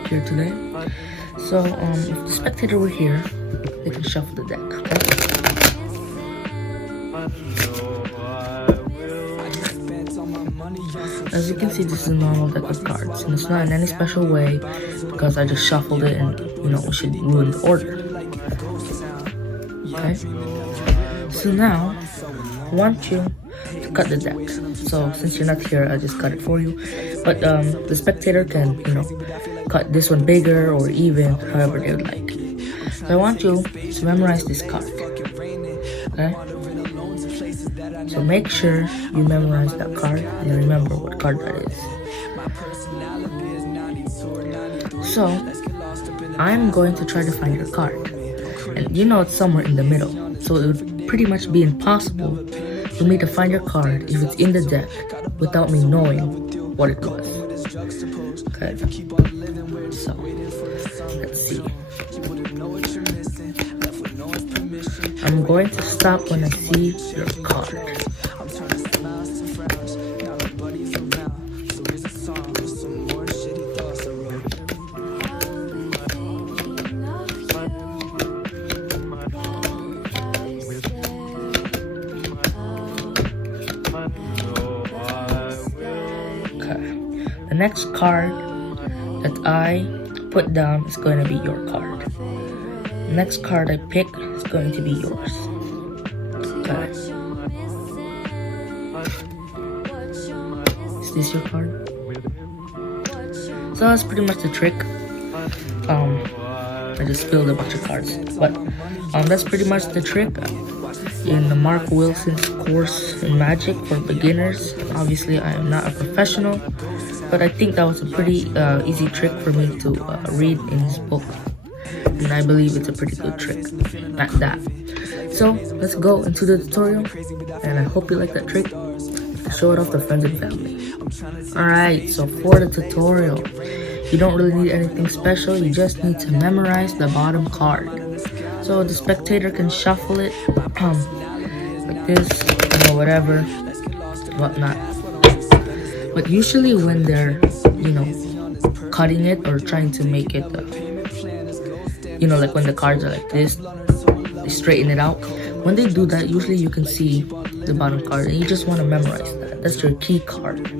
trick here today. So if the spectator were here, they can shuffle the deck. Okay? As you can see, this is a normal deck of cards, and it's not in any special way because I just shuffled it, and we should ruin the order. Okay. So now, I want you to cut the deck. So since you're not here, I'll just cut it for you. But the spectator can, cut this one bigger or even, however they would like. So I want you to memorize this card. Okay? So make sure you memorize that card and remember what card that is. So I'm going to try to find your card. And it's somewhere in the middle. So it would pretty much be impossible for me to find your card if it's in the deck without me knowing what it was. Okay. So let's see. I'm going to stop when I see your card. The next card that I put down is going to be your card. The next card I pick is going to be yours. Okay. Is this your card? So that's pretty much the trick. I just spilled a bunch of cards, but that's pretty much the trick in the Mark Wilson's course in Magic for beginners. Obviously, I am not a professional, but I think that was a pretty easy trick for me to read in his book, and I believe it's a pretty good trick at that. So let's go into the tutorial, and I hope you like that trick. Show it off to friends and family. Alright, so for the tutorial, you don't really need anything special. You just need to memorize the bottom card. So the spectator can shuffle it like this, whatever, whatnot. But usually when they're, cutting it or trying to make it, like when the cards are like this, they straighten it out. When they do that, usually you can see the bottom card and you just want to memorize that. That's your key card.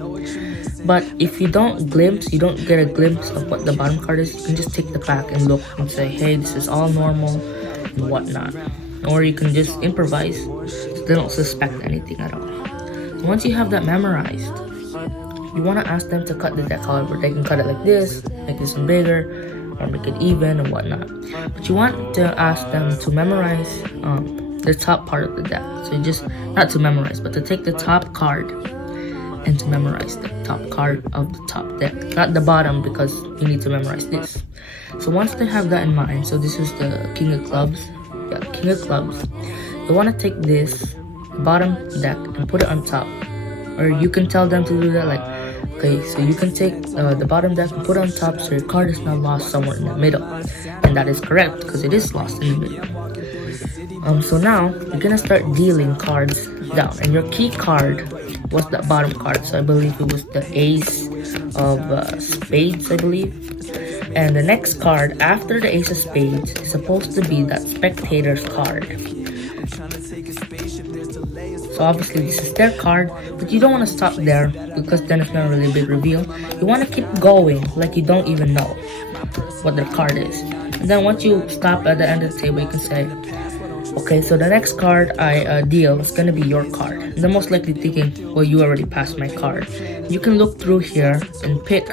But if you don't get a glimpse of what the bottom card is, you can just take the pack and look and say, hey, this is all normal and whatnot. Or you can just improvise so they don't suspect anything at all. So once you have that memorized, you want to ask them to cut the deck. However, they can cut it like this, make this one bigger, or make it even and whatnot. But you want to ask them to memorize the top part of the deck. So you just, not to memorize, but to take the top card and to memorize the top card of the top deck. Not the bottom, because you need to memorize this. So once they have that in mind, so this is the King of Clubs. Yeah, King of Clubs. You want to take this bottom deck and put it on top. Or you can tell them to do that like, okay, so you can take the bottom deck and put it on top so your card is not lost somewhere in the middle. And that is correct because it is lost in the middle. So now you're gonna start dealing cards down, and your key card was that bottom card. So I believe it was the Ace of Spades, I believe. And the next card after the Ace of Spades is supposed to be that spectator's card. So obviously this is their card, but you don't want to stop there because then it's not really a big reveal. You want to keep going like you don't even know what their card is. And then once you stop at the end of the table, you can say, okay, so the next card I deal is going to be your card. And they're most likely thinking, well, you already passed my card. You can look through here and pick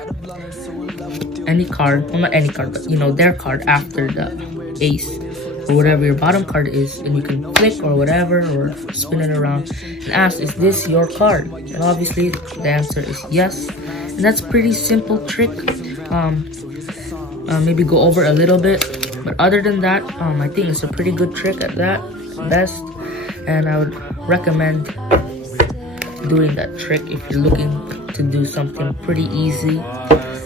any card, well, not any card, but their card after the Ace or whatever your bottom card is, and you can flick or whatever or spin it around and ask, is this your card? And obviously the answer is yes. And that's pretty simple trick. Maybe go over a little bit, but other than that, I think it's a pretty good trick at that best, and I would recommend doing that trick if you're looking to do something pretty easy.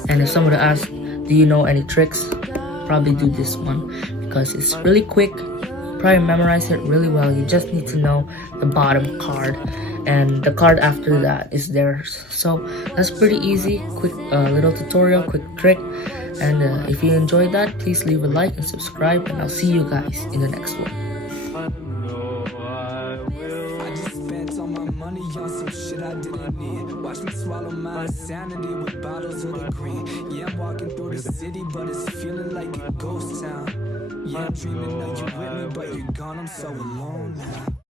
And if someone asks, do you know any tricks, probably do this one because it's really quick. Probably memorize it really well. You just need to know the bottom card, and the card after that is theirs. So that's pretty easy. Quick little tutorial, quick trick. And if you enjoyed that, please leave a like and subscribe, and I'll see you guys in the next one. I just spent all my money on some shit I didn't need. Watch me swallow my insanity with bottles of the green. Yeah, I'm walking through the city, but it's feeling like a ghost town. Yeah, I'm dreaming of you with me, but you're gone, I'm so alone now.